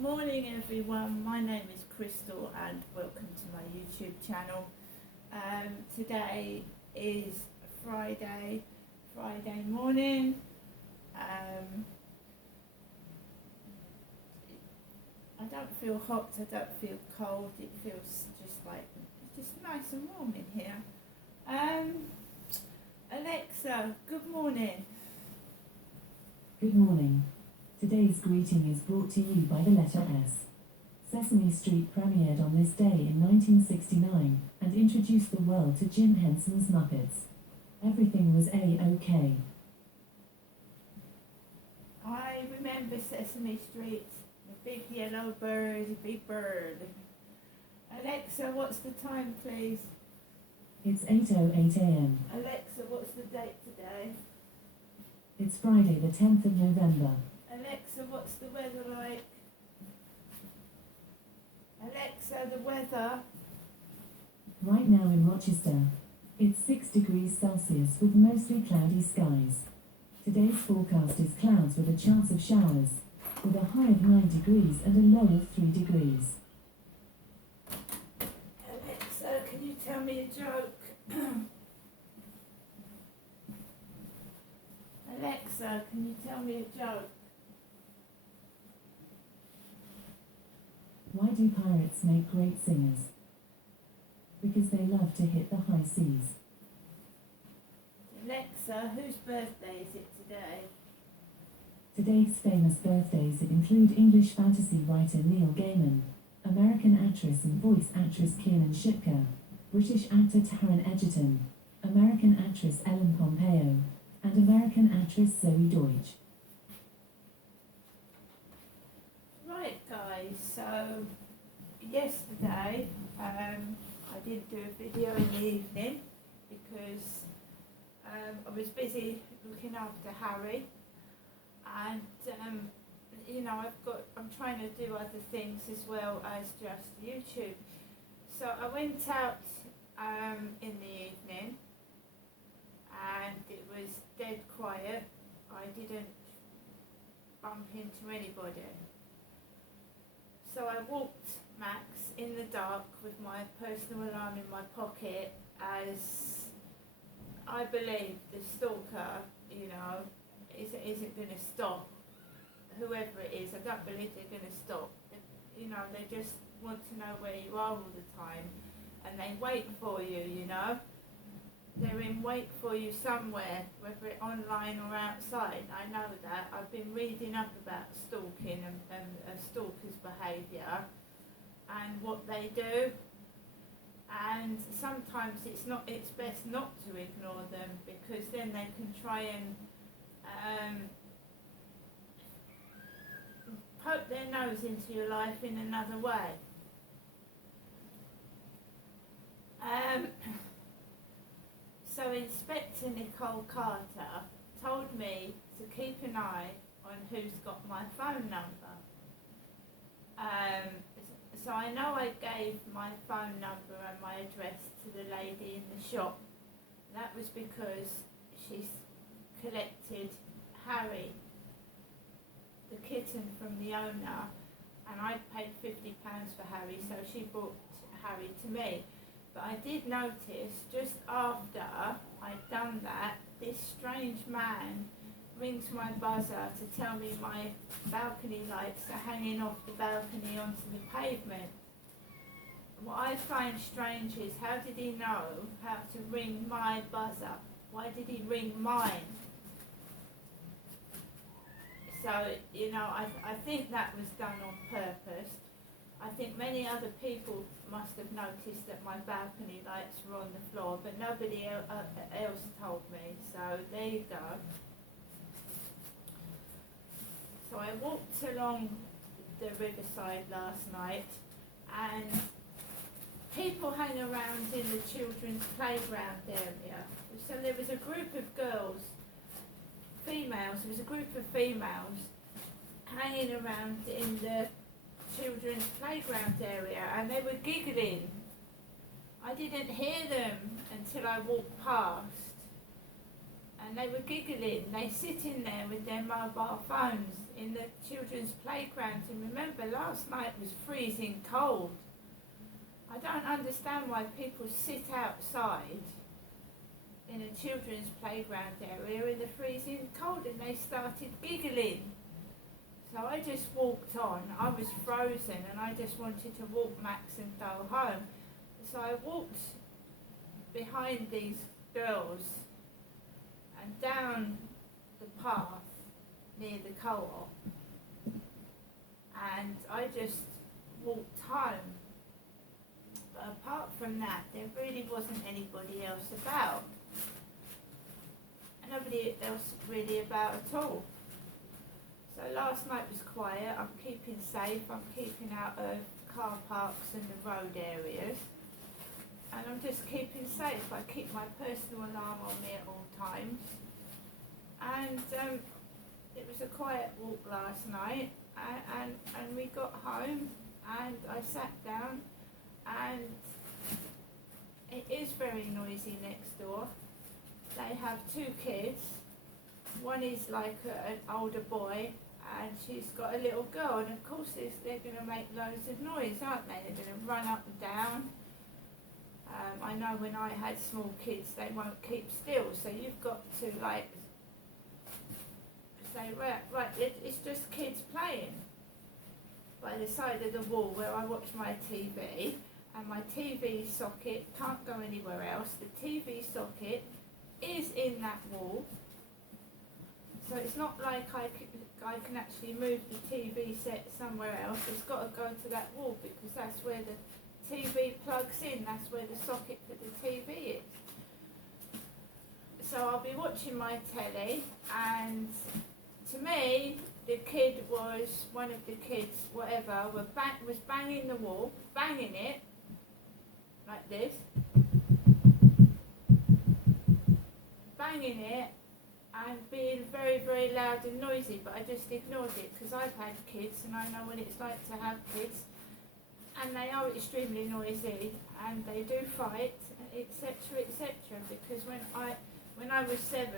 Morning everyone, my name is Crystal and welcome to my YouTube channel. Today is Friday morning. I don't feel hot, I don't feel cold, it feels just nice and warm in here. Alexa, good morning. Good morning. Today's greeting is brought to you by the letter S. Sesame Street premiered on this day in 1969 and introduced the world to Jim Henson's Muppets. Everything was A-OK. I remember Sesame Street, the big yellow bird, big bird. Alexa, what's the time please? It's 8:08 a.m. Alexa, what's the date today? It's Friday the 10th of November. Alexa, what's the weather like? Alexa, the weather. Right now in Rochester, it's 6 degrees Celsius with mostly cloudy skies. Today's forecast is clouds with a chance of showers, with a high of 9 degrees and a low of 3 degrees. Alexa, can you tell me a joke? Alexa, can you tell me a joke? Why do pirates make great singers? Because they love to hit the high seas. Alexa, whose birthday is it today? Today's famous birthdays include English fantasy writer Neil Gaiman, American actress and voice actress Kiernan Shipka, British actor Taron Egerton, American actress Ellen Pompeo, and American actress Zoe Deutsch. Right guys, so yesterday I didn't do a video in the evening because I was busy looking after Harry, and I'm trying to do other things as well as just YouTube. So I went out in the evening and it was dead quiet. I didn't bump into anybody. So I walked Max in the dark with my personal alarm in my pocket, as I believe the stalker, isn't going to stop. Whoever it is, I don't believe they're going to stop. They just want to know where you are all the time, and they wait for you, They're in wait for you somewhere, whether it's online or outside. I know that. I've been reading up about stalking and a stalker's behaviour and what they do. And sometimes it's best not to ignore them, because then they can try and poke their nose into your life in another way. So Inspector Nicole Carter told me to keep an eye on who's got my phone number. So I know I gave my phone number and my address to the lady in the shop. That was because she's collected Harry, the kitten, from the owner, and I paid £50 for Harry, so she brought Harry to me. But I did notice just after I'd done that, this strange man rings my buzzer to tell me my balcony lights are hanging off the balcony onto the pavement. What I find strange is, how did he know how to ring my buzzer? Why did he ring mine? So, I think that was done on purpose. I think many other people must have noticed that my balcony lights were on the floor, but nobody else told me, so there you go. So I walked along the riverside last night, and people hang around in the children's playground area. So there was a group of girls, females, hanging around in the children's playground area, and they were giggling. I didn't hear them until I walked past, and they were giggling. They sit in there with their mobile phones in the children's playground. And remember, last night was freezing cold. I don't understand why people sit outside in a children's playground area in the freezing cold, and they started giggling. So I just walked on. I was frozen and I just wanted to walk Max and go home. So I walked behind these girls and down the path near the co-op, and I just walked home. But apart from that, there really wasn't anybody else about. And nobody else really about at all. So last night was quiet. I'm keeping safe. I'm keeping out of car parks and the road areas. And I'm just keeping safe. I keep my personal alarm on me at all times. And it was a quiet walk last night. And we got home and I sat down, and it is very noisy next door. They have two kids. One is like an older boy, and she's got a little girl, and of course they're going to make loads of noise, aren't they? They're going to run up and down. I know when I had small kids, they won't keep still, so you've got to like say, right, it's just kids playing by the side of the wall where I watch my TV, and my TV socket can't go anywhere else. The TV socket is in that wall, so it's not like I can actually move the TV set somewhere else. It's got to go to that wall because that's where the TV plugs in, that's where the socket for the TV is. So I'll be watching my telly, and to me, one of the kids, whatever, was banging the wall, banging it, like this, banging it, and being very, very loud and noisy, but I just ignored it because I've had kids and I know what it's like to have kids, and they are extremely noisy and they do fight, etc., etc. Because when I was 7,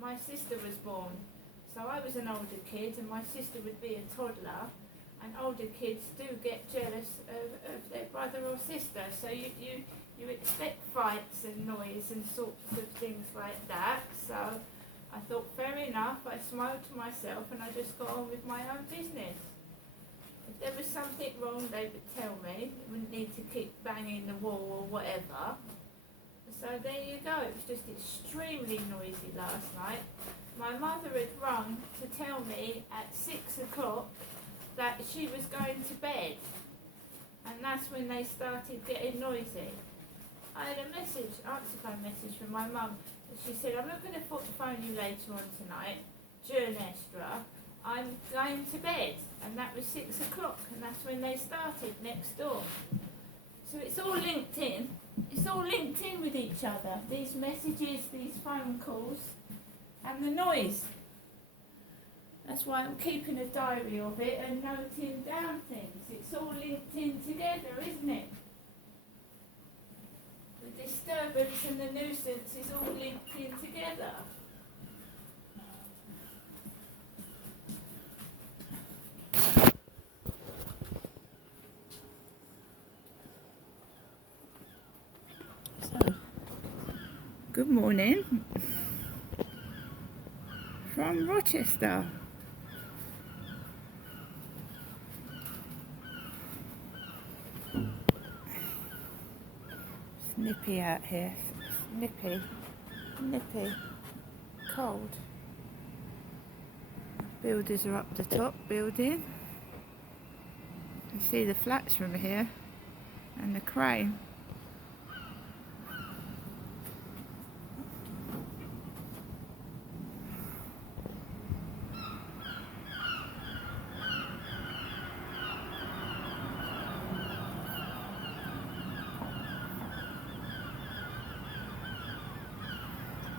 my sister was born, so I was an older kid and my sister would be a toddler, and older kids do get jealous of their brother or sister, so you expect fights and noise and sorts of things like that. So I thought, fair enough, I smiled to myself and I just got on with my own business. If there was something wrong, they would tell me. You wouldn't need to keep banging the wall or whatever. So there you go. It was just extremely noisy last night. My mother had rung to tell me at 6 o'clock that she was going to bed. And that's when they started getting noisy. I had a answer phone message from my mum. She said, I'm not going to phone you later on tonight, during Estra. I'm going to bed. And that was 6 o'clock, and that's when they started next door. So it's all linked in. It's all linked in with each other. These messages, these phone calls, and the noise. That's why I'm keeping a diary of it and noting down things. It's all linked in together, isn't it? The disturbance and the nuisance is all linked in together. So, good morning from Rochester. It's nippy out here. It's nippy, cold. Builders are up the top building. You see the flats from here and the crane.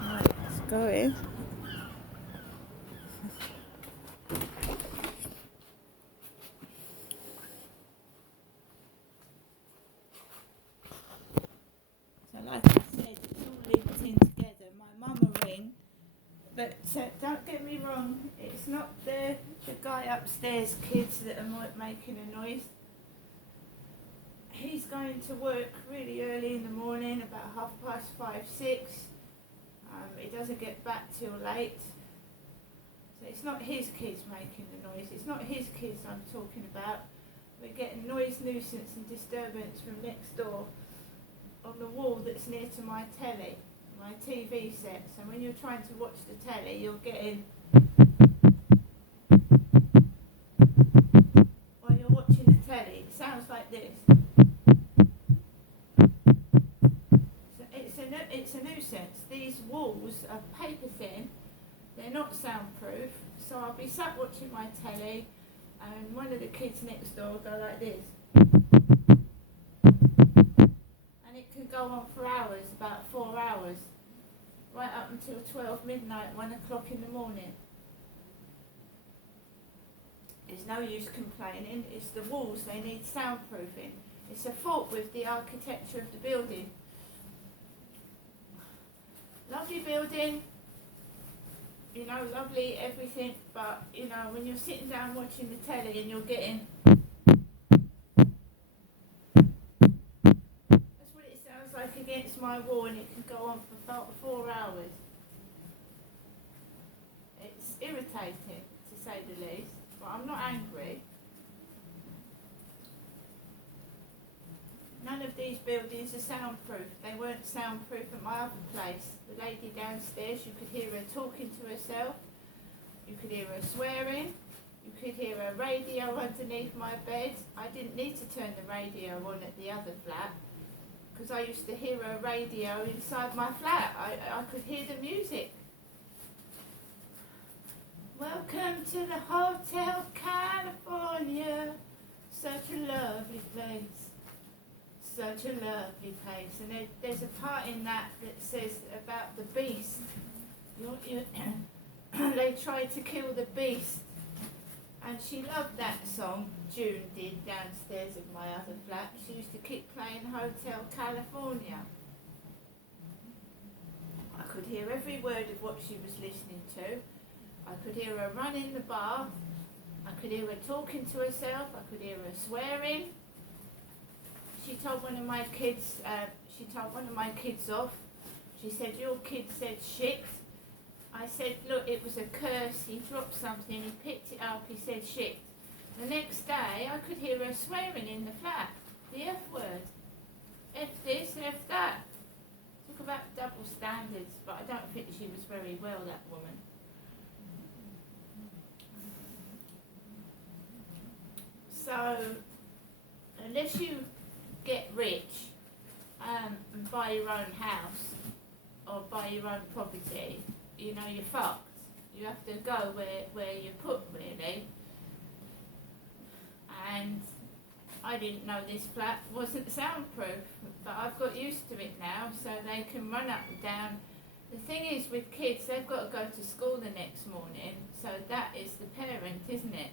Right, let's go in. So like I said, it's all linked in together. My mum don't get me wrong, it's not the guy upstairs kids that are making a noise. He's going to work really early in the morning, about 5:30, 6. He doesn't get back till late. So it's not his kids making the noise, it's not his kids I'm talking about. We're getting noise, nuisance and disturbance from next door on the wall that's near to my telly, my TV set. So when you're trying to watch the telly, you're getting, while you're watching the telly, it sounds like this. So it's a nuisance. These walls are paper thin, they're not soundproof, so I'll be sat watching my telly and one of the kids next door will go like this. And it can go on for hours, about 4 hours, right up until 12 midnight, 1 o'clock in the morning. There's no use complaining, it's the walls, they need soundproofing. It's a fault with the architecture of the building. Lovely building, you know, lovely everything, but you know, when you're sitting down watching the telly and you're getting, that's what it sounds like against my wall, and it can go on for about 4 hours. It's irritating, to say the least, but I'm not angry. None of these buildings are soundproof. They weren't soundproof at my other place. The lady downstairs, you could hear her talking to herself. You could hear her swearing. You could hear a radio underneath my bed. I didn't need to turn the radio on at the other flat because I used to hear a radio inside my flat. I could hear the music. Welcome to the Hotel California. Such a lovely place. Such a lovely place. And there's a part in that says about the beast. They tried to kill the beast. And she loved that song, June did, downstairs in my other flat. She used to keep playing Hotel California. I could hear every word of what she was listening to. I could hear her running the bath. I could hear her talking to herself. I could hear her swearing. She told one of my kids off. She said, your kid said shit. I said, look, it was a curse. He dropped something, he picked it up, he said shit. The next day, I could hear her swearing in the flat. The F word. F this, F that. Talk about double standards, but I don't think she was very well, that woman. So, unless you get rich and buy your own house or buy your own property, you know, you're fucked. You have to go where you're put, really. And I didn't know this flat wasn't soundproof, but I've got used to it now, so they can run up and down. The thing is with kids, they've got to go to school the next morning, so that is the parent, isn't it?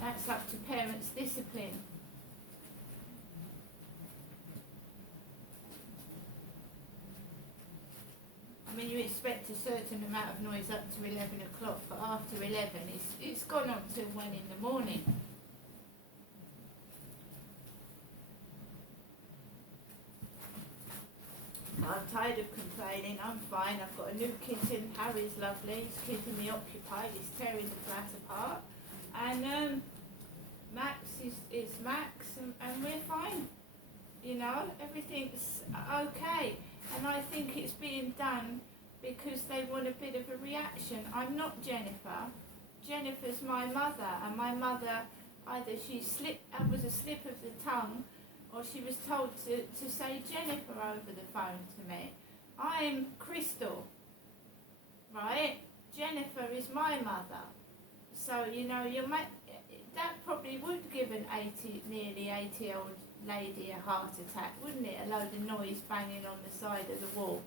That's up to parents' discipline. I mean, you expect a certain amount of noise up to 11 o'clock, but after 11, it's gone on till 1 in the morning. I'm tired of complaining, I'm fine, I've got a new kitten, Harry's lovely, he's keeping me occupied, he's tearing the flat apart. And Max is Max, and we're fine. You know, everything's okay. And I think it's being done because they want a bit of a reaction. I'm not Jennifer. Jennifer's my mother, and my mother, either was a slip of the tongue, or she was told to say Jennifer over the phone to me. I'm Crystal, right? Jennifer is my mother. So, you know, that probably would give an nearly 80-year-old lady a heart attack, wouldn't it? A load of noise banging on the side of the wall.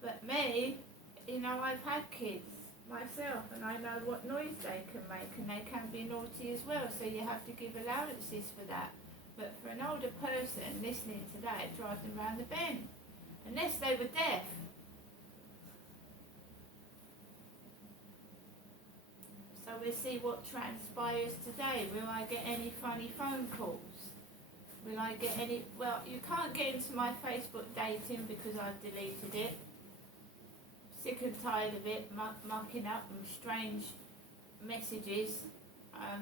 But me, you know, I've had kids myself, and I know what noise they can make, and they can be naughty as well, so you have to give allowances for that. But for an older person listening to that, it drives them round the bend. unless they were deaf. So we'll see what transpires today. Will I get any funny phone calls? Will I get any... Well, you can't get into my Facebook dating because I've deleted it. Sick and tired of it mucking up and strange messages.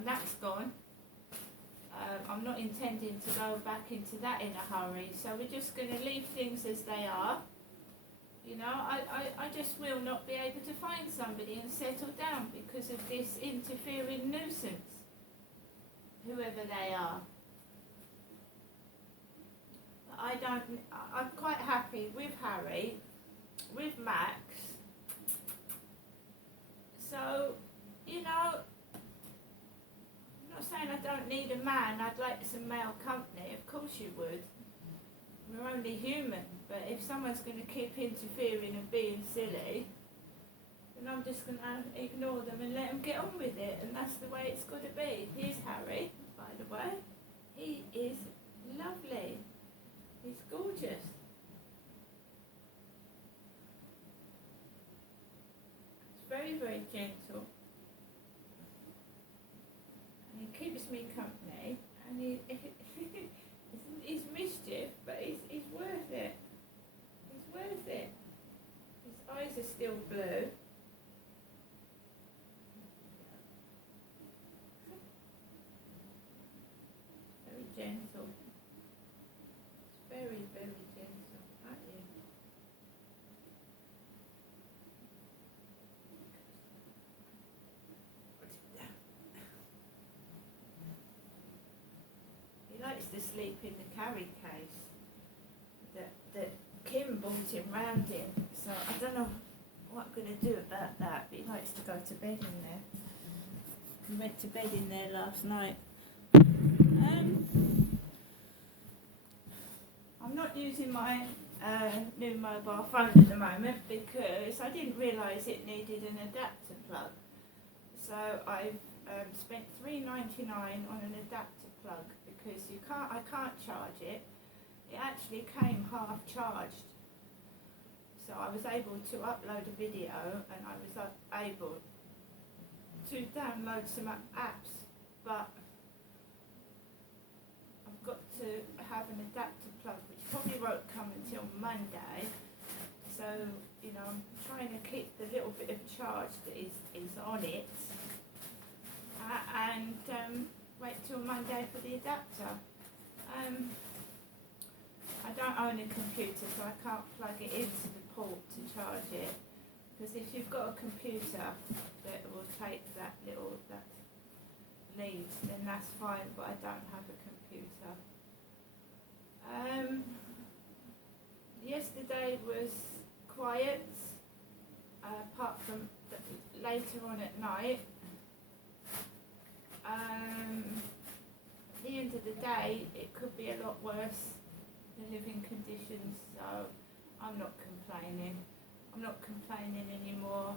That's gone. I'm not intending to go back into that in a hurry. So we're just going to leave things as they are. You know, I just will not be able to find somebody and settle down because of this interfering nuisance, whoever they are. I'm quite happy with Harry, with Max. So, you know, I'm not saying I don't need a man. I'd like some male company. Of course you would. We're only human. But if someone's going to keep interfering and being silly, then I'm just going to ignore them and let them get on with it. And that's the way it's got to be. Here's Harry, by the way. He is lovely. He's gorgeous. He's very, very gentle. And he keeps me company. And he's mischief, but he's worth it. He's worth it. His eyes are still blue. Very gentle. Very, very gentle, aren't you? Put it down. He likes to sleep in the carry case that Kim brought him round in. So I don't know what I'm going to do about that, but he likes to go to bed in there. He went to bed in there last night. I'm not using my new mobile phone at the moment because I didn't realise it needed an adapter plug. So I've spent $3.99 on an adapter plug because I can't charge it. It actually came half charged. So I was able to upload a video and I was able to download some apps, but I've got to have an adapter plug, which probably won't come until Monday. So, you know, I'm trying to keep the little bit of charge that is on it and wait till Monday for the adapter. I don't own a computer, so I can't plug it into the port to charge it. Because if you've got a computer that will take that leads, then that's fine, but I don't have a computer. Yesterday was quiet, apart from later on at night. At the end of the day, it could be a lot worse, the living conditions, so I'm not complaining. I'm not complaining anymore.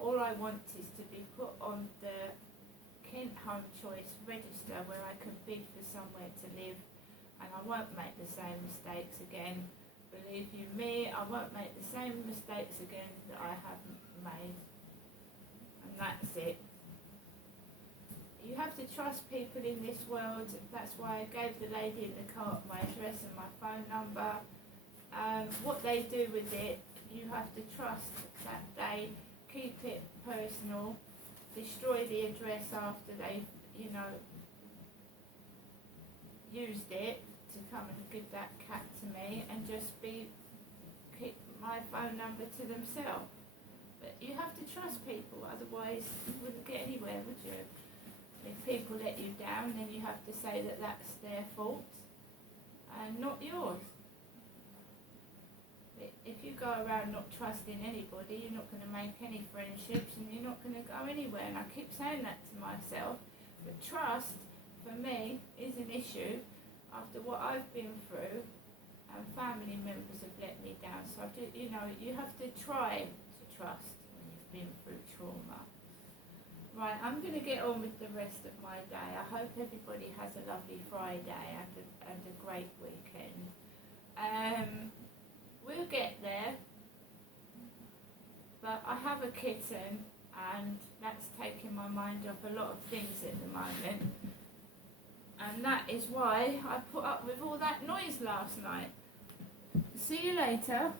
All I want is to be put on the Kent Home Choice register where I can bid for somewhere to live, and I won't make the same mistakes again. Believe you me, I won't make the same mistakes again that I haven't made. And that's it. You have to trust people in this world. That's why I gave the lady in the car my address and my phone number. What they do with it, you have to trust that they keep it personal, destroy the address after they've, you know, used it to come and give that cat to me, and just keep my phone number to themselves. But you have to trust people, otherwise you wouldn't get anywhere, would you? If people let you down, then you have to say that that's their fault and not yours. If you go around not trusting anybody, you're not going to make any friendships and you're not going to go anywhere. And I keep saying that to myself, but trust for me is an issue after what I've been through, and family members have let me down. So you know, you have to try to trust when you've been through trauma. Right, I'm going to get on with the rest of my day. I hope everybody has a lovely Friday and a great weekend. we'll get there. But I have a kitten, and that's taking my mind off a lot of things at the moment. And that is why I put up with all that noise last night. See you later.